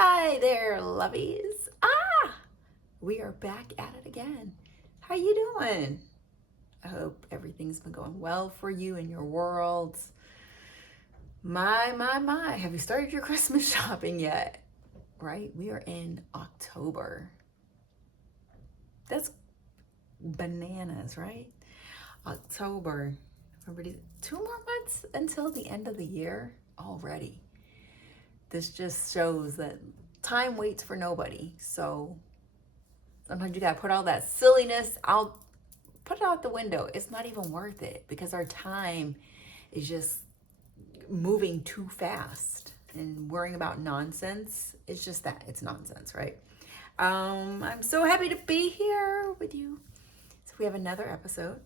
Hi there, lovies. We are back at it again. How you doing? I hope everything's been going well for you in your world. My. Have you started your Christmas shopping yet? Right? We are in October. That's bananas, right? October. November, 2 more months until the end of the year already. This just shows that time waits for nobody. So sometimes you gotta put all that silliness out, put it out the window. It's not even worth it because our time is just moving too fast, and worrying about nonsense is just that. It's nonsense, right? I'm so happy to be here with you. So we have another episode.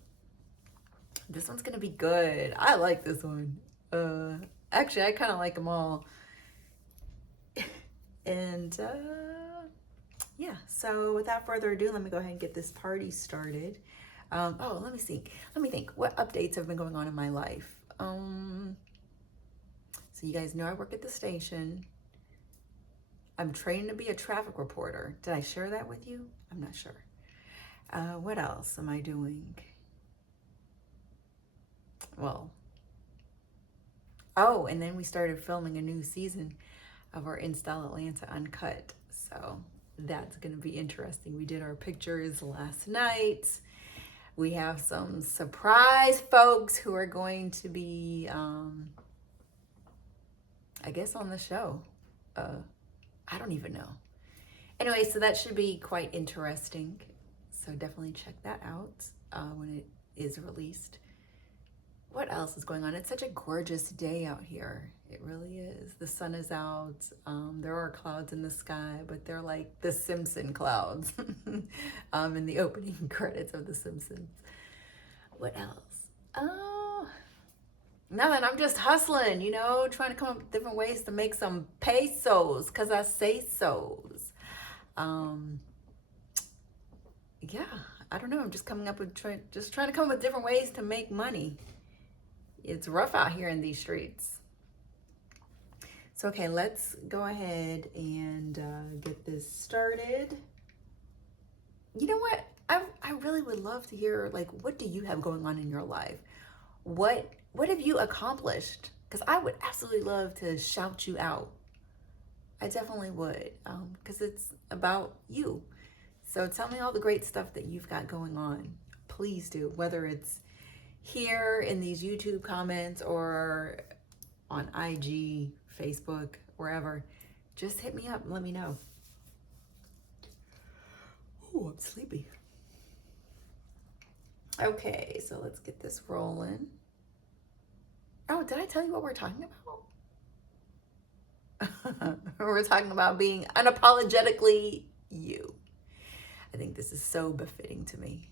This one's gonna be good. I like this one. Actually, I kind of like them all. And yeah, so without further ado, let me go ahead and get this party started. Let me think. Let me think. What updates have been going on in my life? So you guys know I work at the station. I'm training to be a traffic reporter. Did I share that with you? I'm not sure. What else am I doing? Well, and then we started filming a new season of our Install Atlanta Uncut. So that's going to be interesting. We did our pictures last night. We have some surprise folks who are going to be, I guess, on the show. I don't even know. Anyway, so that should be quite interesting. So definitely check that out when it is released. What else is going on? It's such a gorgeous day out here. It really is. The sun is out. There are clouds in the sky, but they're like the Simpson clouds in the opening credits of The Simpsons. What else? Nothing. I'm just hustling, trying to come up with different ways to make some pesos because I say so's. Yeah, I don't know. I'm just trying to come up with different ways to make money. It's rough out here in these streets. So, okay, let's go ahead and get this started. You know what? I really would love to hear, what do you have going on in your life? What have you accomplished? Because I would absolutely love to shout you out. I definitely would, because it's about you. So tell me all the great stuff that you've got going on. Please do, whether it's here in these YouTube comments or on IG, Facebook, wherever. Just hit me up and let me know. Oh, I'm sleepy. Okay, so let's get this rolling. Oh, did I tell you what we're talking about? We're talking about being unapologetically you. I think this is so befitting to me.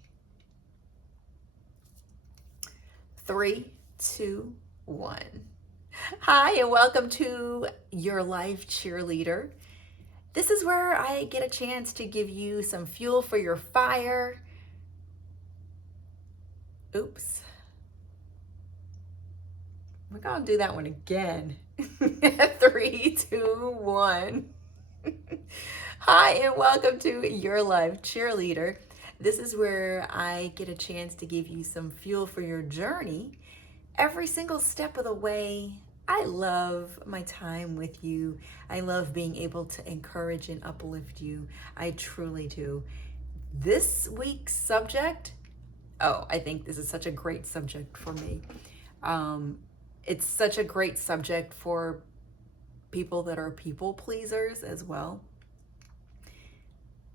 3, 2, 1. Hi, and welcome to Your Life Cheerleader. This is where I get a chance to give you some fuel for your fire. Oops. We're gonna do that one again. 3, 2, 1. Hi, and welcome to Your Life Cheerleader. This is where I get a chance to give you some fuel for your journey every single step of the way. I love my time with you. I love being able to encourage and uplift you. I truly do. This week's subject, I think this is such a great subject for me. It's such a great subject for people that are people pleasers as well.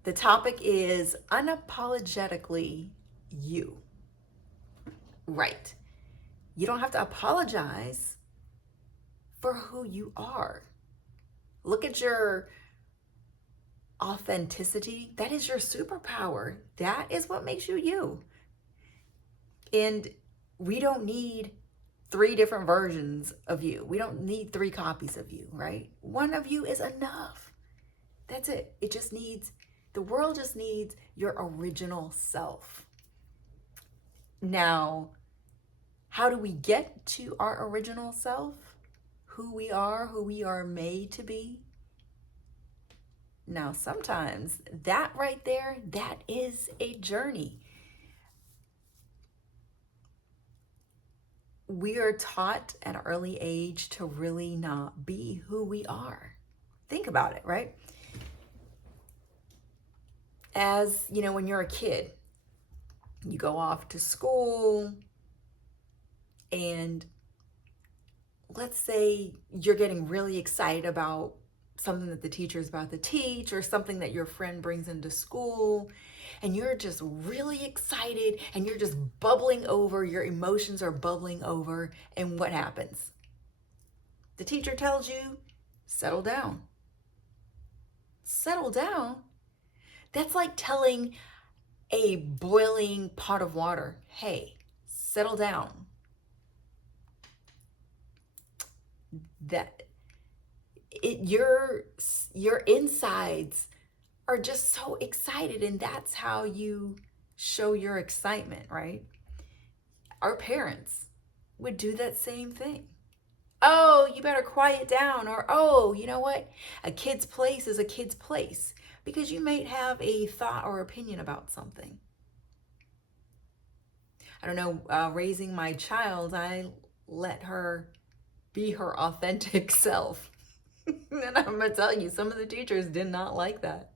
The topic is unapologetically you. Right. You don't have to apologize for who you are. Look at your authenticity. That is your superpower. That is what makes you you. And we don't need 3 different versions of you. We don't need 3 copies of you, right? One of you is enough. That's it. The world just needs your original self. Now, how do we get to our original self? Who we are made to be? Now, sometimes that right there, that is a journey. We are taught at an early age to really not be who we are. Think about it, right? As you know, when you're a kid, you go off to school, and let's say you're getting really excited about something that the teacher is about to teach, or something that your friend brings into school, and you're just really excited and you're just bubbling over, your emotions are bubbling over, and what happens? The teacher tells you, settle down. Settle down? That's like telling a boiling pot of water, hey, settle down. That your insides are just so excited, and that's how you show your excitement, right? Our parents would do that same thing. Oh, you better quiet down. Or, oh, you know what? A kid's place is a kid's place, because you might have a thought or opinion about something. I don't know, raising my child, I let her be her authentic self. And I'm going to tell you, some of the teachers did not like that.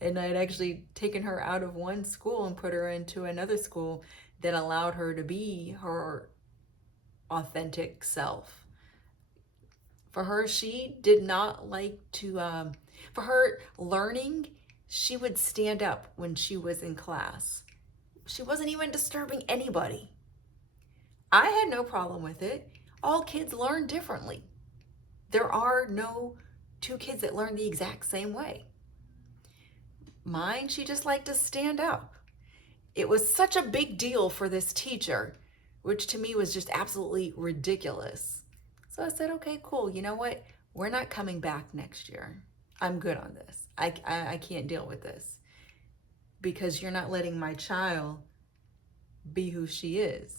And I'd actually taken her out of one school and put her into another school that allowed her to be her authentic self. For her, she did not like to, for her learning, she would stand up when she was in class. She wasn't even disturbing anybody. I had no problem with it. All kids learn differently. There are no two kids that learn the exact same way. Mine, she just liked to stand up. It was such a big deal for this teacher, which to me was just absolutely ridiculous. So I said, okay, cool. You know what? We're not coming back next year. I'm good on this. I can't deal with this, because you're not letting my child be who she is.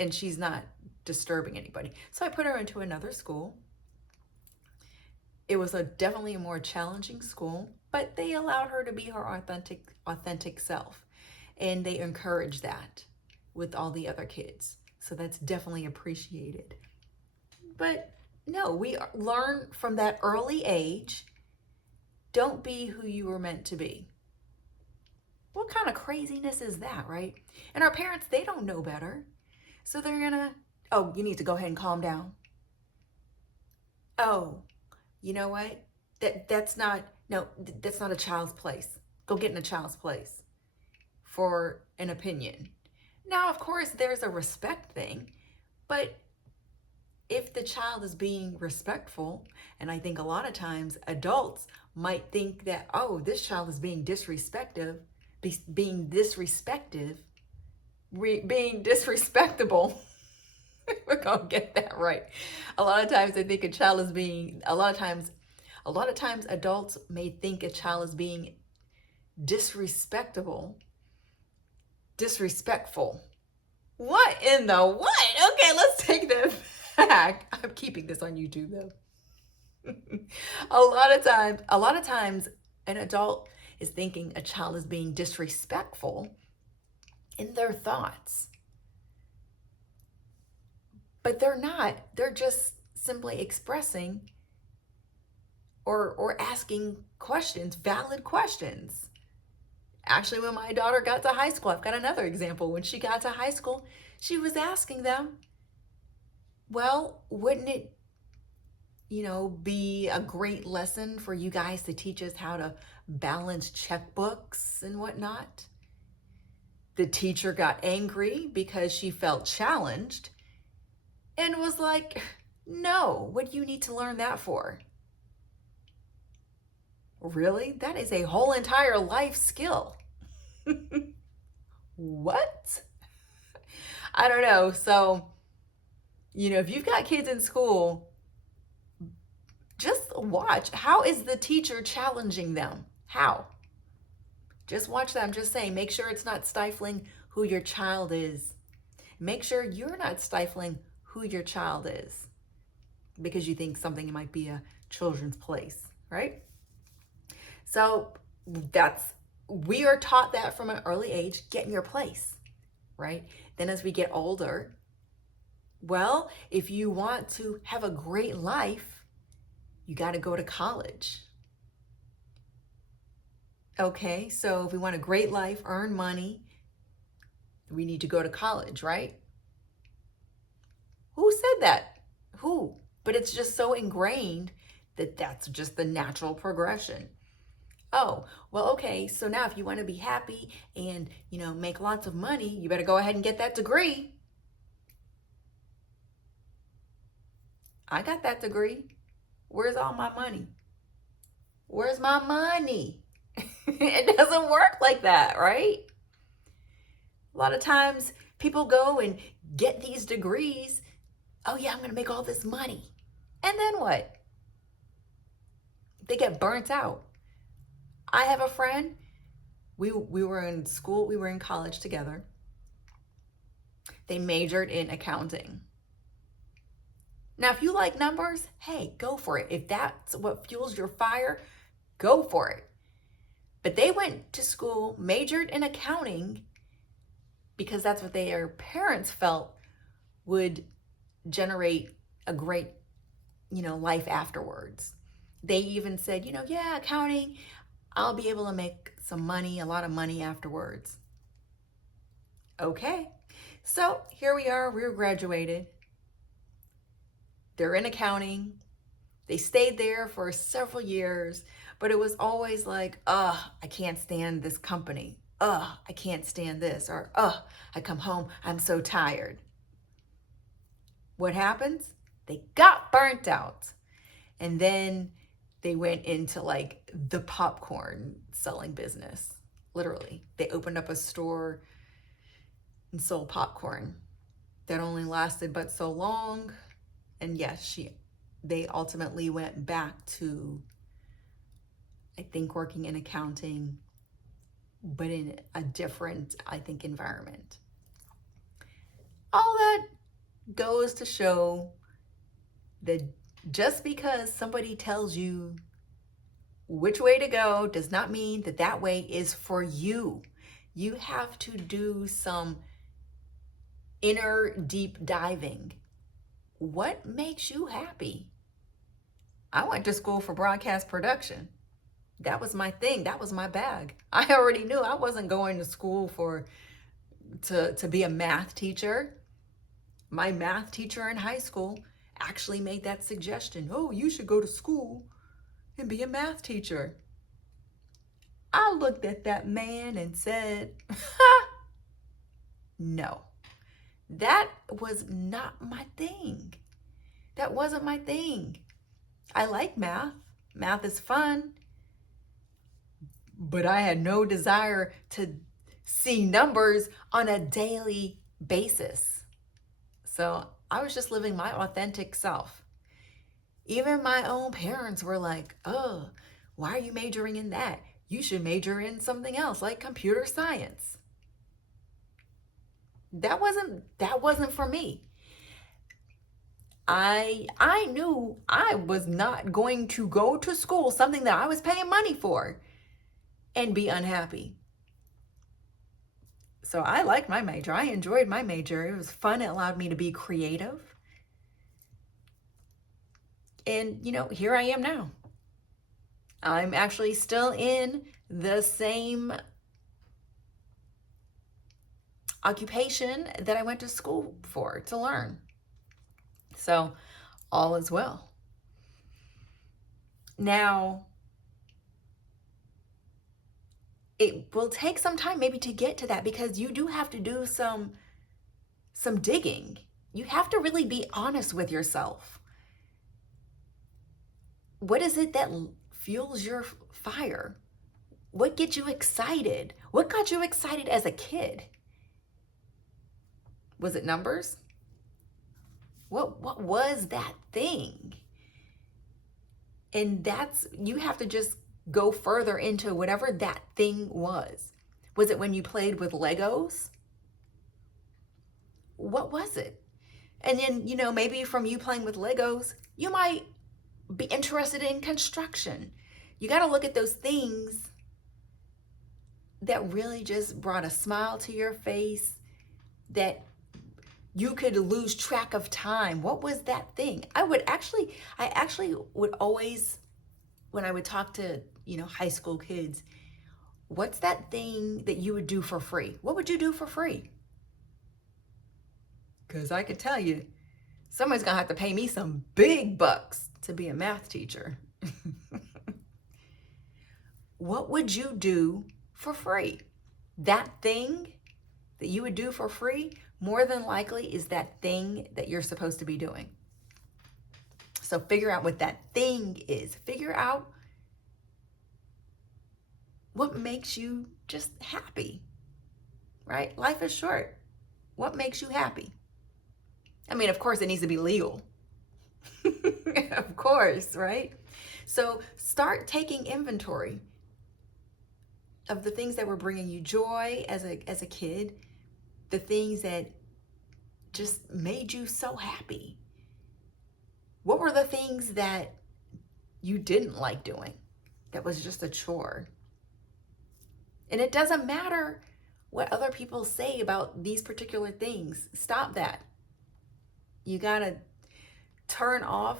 And she's not disturbing anybody. So I put her into another school. It was definitely a more challenging school, but they allowed her to be her authentic self. And they encouraged that with all the other kids. So that's definitely appreciated. But no, we learn from that early age, don't be who you were meant to be. What kind of craziness is that, right? And our parents, they don't know better. So they're gonna, oh, you need to go ahead and calm down. Oh, you know what? That's not, no, that's not a child's place. Go get in a child's place for an opinion. Now, of course, there's a respect thing, but if the child is being respectful, and I think a lot of times adults might think that, oh, this child is being disrespectful, being disrespectable. We're gonna get that right. A lot of times I think a child is being, a lot of times adults may think a child is being disrespectful. What in the what? Okay, let's take that back. I'm keeping this on YouTube though. A lot of times an adult is thinking a child is being disrespectful in their thoughts. But they're not. They're just simply expressing or asking questions, valid questions. Actually, when my daughter got to high school, I've got another example. When she got to high school, she was asking them, well, wouldn't it, be a great lesson for you guys to teach us how to balance checkbooks and whatnot? The teacher got angry because she felt challenged and was like, no, what do you need to learn that for? Really? That is a whole entire life skill. What? I don't know. So, if you've got kids in school, just watch. How is the teacher challenging them? How? Just watch that. I'm just saying, make sure it's not stifling who your child is. Make sure you're not stifling who your child is because you think something might be a children's place, right? So we are taught that from an early age, get in your place, right? Then as we get older, well, if you want to have a great life, you got to go to college. Okay, so if we want a great life, earn money, we need to go to college, right? Who said that? Who? But it's just so ingrained that that's just the natural progression. Oh, well, okay, so now if you want to be happy and, make lots of money, you better go ahead and get that degree. I got that degree. Where's all my money? Where's my money? It doesn't work like that, right? A lot of times people go and get these degrees. Oh, yeah, I'm going to make all this money. And then what? They get burnt out. I have a friend. We were in school, we were in college together. They majored in accounting. Now, if you like numbers, hey, go for it. If that's what fuels your fire, go for it. But they went to school, majored in accounting, because that's what their parents felt would generate a great, life afterwards. They even said, yeah, accounting, I'll be able to make some money, a lot of money afterwards. Okay, so here we are, we're graduated. They're in accounting. They stayed there for several years, but it was always like, I can't stand this company. I can't stand this. Or, I come home, I'm so tired. What happens? They got burnt out. And then they went into like the popcorn selling business. Literally, they opened up a store and sold popcorn. That only lasted but so long. And yes, they ultimately went back to, I think, working in accounting, but in a different, I think, environment. All that goes to show that just because somebody tells you which way to go does not mean that that way is for you. You have to do some inner deep diving. What makes you happy? I went to school for broadcast production. That was my thing. That was my bag. I already knew I wasn't going to school to be a math teacher. My math teacher in high school actually made that suggestion. Oh, you should go to school and be a math teacher. I looked at that man and said, no, that was not my thing. That wasn't my thing. I like math. Math is fun. But I had no desire to see numbers on a daily basis. So I was just living my authentic self. Even my own parents were like, oh, why are you majoring in that? You should major in something else like computer science. That wasn't for me. I knew I was not going to go to school, something that I was paying money for, and be unhappy. So I liked my major. I enjoyed my major. It was fun. It allowed me to be creative. And, here I am now. I'm actually still in the same occupation that I went to school for to learn. So all is well. Now, it will take some time maybe to get to that, because you do have to do some digging. You have to really be honest with yourself. What is it that fuels your fire? What gets you excited? What got you excited as a kid? Was it numbers? What was that thing? And you have to just go further into whatever that thing was. Was it when you played with Legos? What was it? And then, maybe from you playing with Legos, you might be interested in construction. You got to look at those things that really just brought a smile to your face, that you could lose track of time. What was that thing? I actually would always, when I would talk to, high school kids, what's that thing that you would do for free? What would you do for free? Because I could tell you, somebody's going to have to pay me some big bucks to be a math teacher. What would you do for free? That thing that you would do for free, more than likely, is that thing that you're supposed to be doing. So figure out what that thing is. Figure out what makes you just happy, right? Life is short. What makes you happy? I mean, of course, it needs to be legal. Of course, right? So start taking inventory of the things that were bringing you joy as a kid, the things that just made you so happy. What were the things that you didn't like doing? That was just a chore. And it doesn't matter what other people say about these particular things. Stop that. You gotta turn off,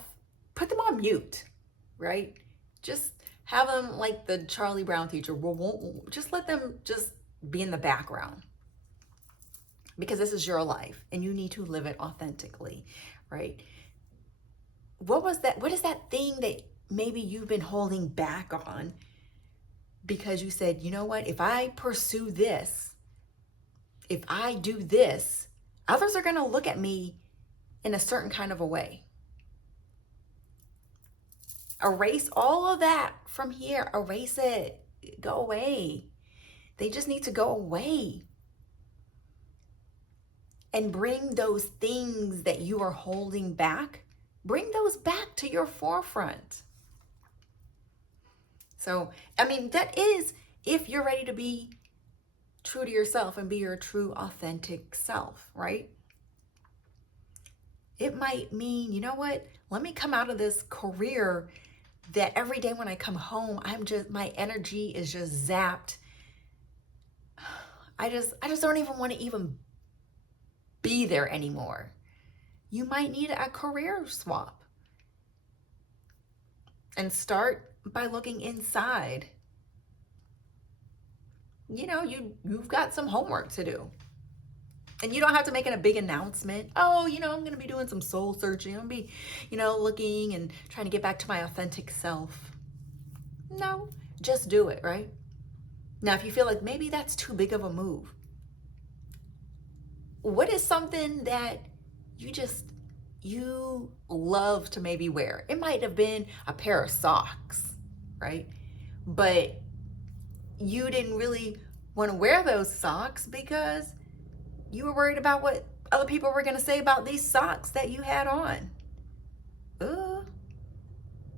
put them on mute, right? Just have them like the Charlie Brown teacher. Just let them just be in the background, because this is your life and you need to live it authentically, right? What is that thing that maybe you've been holding back on because you said, you know what, if I pursue this, if I do this, others are going to look at me in a certain kind of a way. Erase all of that from here. Erase it. Go away. They just need to go away. And bring those things that you are holding back, bring those back to your forefront. So, I mean, that is if you're ready to be true to yourself and be your true, authentic self, right? It might mean, you know what? Let me come out of this career that every day when I come home, my energy is just zapped. I just don't even want to even be there anymore. You might need a career swap. And start by looking inside. You've got some homework to do. And you don't have to make it a big announcement. Oh, I'm going to be doing some soul searching. I'm going to be, looking and trying to get back to my authentic self. No, just do it, right? Now, if you feel like maybe that's too big of a move, what is something that you love to maybe wear? It might have been a pair of socks, right? But you didn't really want to wear those socks because you were worried about what other people were going to say about these socks that you had on. Are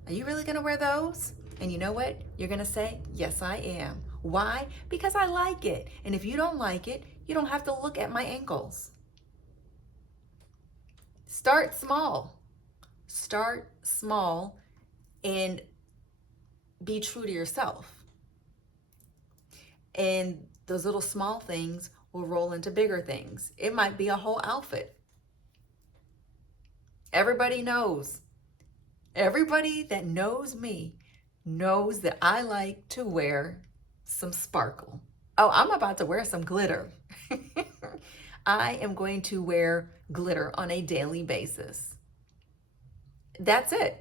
you really going to wear those? And you know what? You're going to say, yes, I am. Why? Because I like it. And if you don't like it, you don't have to look at my ankles. Start small. Start small and be true to yourself. And those little small things will roll into bigger things. It might be a whole outfit. Everybody knows. Everybody that knows me knows that I like to wear some sparkle. Oh, I'm about to wear some glitter. I am going to wear glitter on a daily basis. That's it.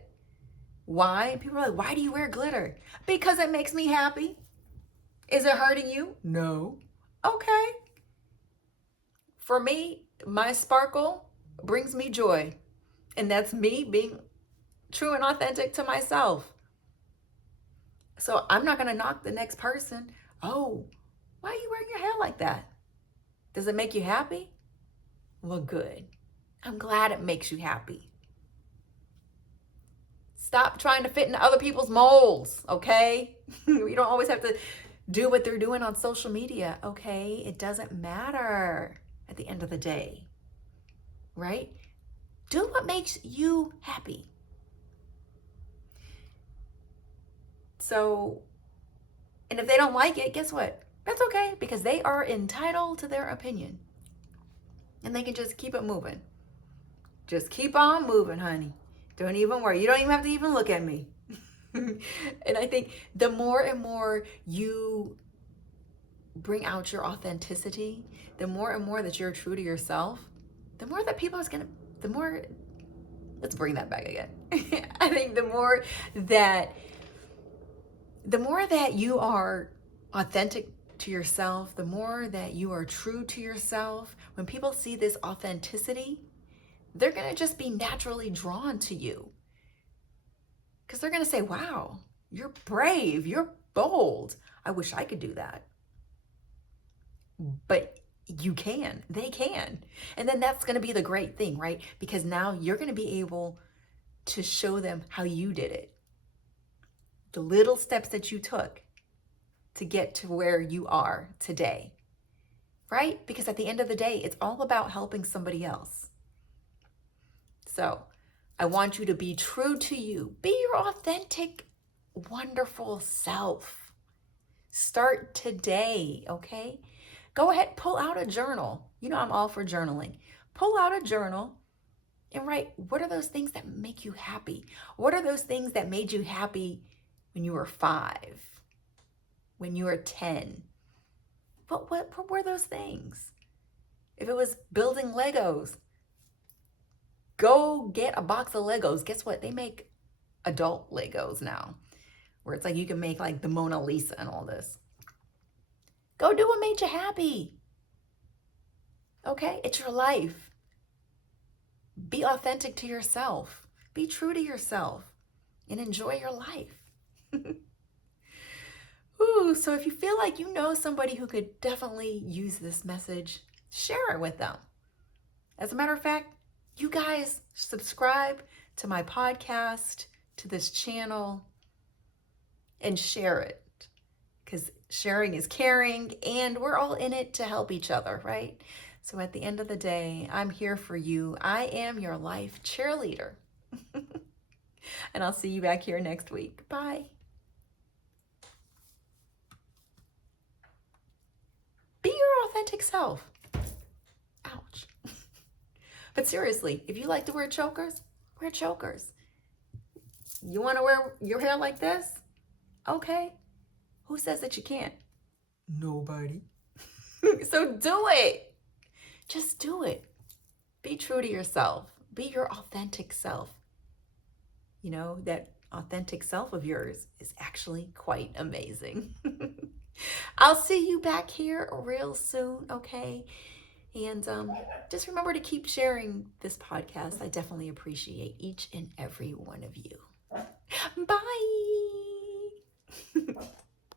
Why? People are like, why do you wear glitter? Because it makes me happy. Is it hurting you? No. Okay. For me, my sparkle brings me joy. And that's me being true and authentic to myself. So I'm not going to knock the next person. Oh, why are you wearing your hair like that? Does it make you happy? Well, good. I'm glad it makes you happy. Stop trying to fit into other people's molds, okay? You don't always have to do what they're doing on social media, okay? It doesn't matter at the end of the day, right? Do what makes you happy. So, and if they don't like it, guess what? That's okay, because they are entitled to their opinion. And they can just keep it moving. Just keep on moving, honey. Don't even worry. You don't even have to even look at me. And I think the more and more you bring out your authenticity, the more and more that you're true to yourself, the more that people is gonna, the more, let's bring that back again. I think that the more that you are authentic to yourself, the more that you are true to yourself, when people see this authenticity, they're going to just be naturally drawn to you. Because they're going to say, wow, you're brave, you're bold. I wish I could do that. But you can, they can. And then that's going to be the great thing, right? Because now you're going to be able to show them how you did it. The little steps that you took to get to where you are today, right? Because at the end of the day, it's all about helping somebody else. So I want you to be true to you. Be your authentic, wonderful self. Start today, okay? Go ahead, pull out a journal. You know, I'm all for journaling. Pull out a journal and write, what are those things that make you happy? What are those things that made you happy when you were 5? When you were 10? What were those things? If it was building Legos, go get a box of Legos. Guess what? They make adult Legos now, where it's like you can make like the Mona Lisa and all this. Go do what made you happy. Okay? It's your life. Be authentic to yourself. Be true to yourself and enjoy your life. Ooh, so if you feel like you know somebody who could definitely use this message, share it with them. As a matter of fact, you guys subscribe to my podcast, to this channel, and share it. Because sharing is caring, and we're all in it to help each other, right? So at the end of the day, I'm here for you. I am your life cheerleader. And I'll see you back here next week. Bye. Be your authentic self. Ouch. But seriously, if you like to wear chokers, wear chokers. You want to wear your hair like this? Okay. Who says that you can't? Nobody. So do it. Just do it. Be true to yourself. Be your authentic self. You know, that authentic self of yours is actually quite amazing. I'll see you back here real soon, okay? And just remember to keep sharing this podcast. I definitely appreciate each and every one of you. Bye.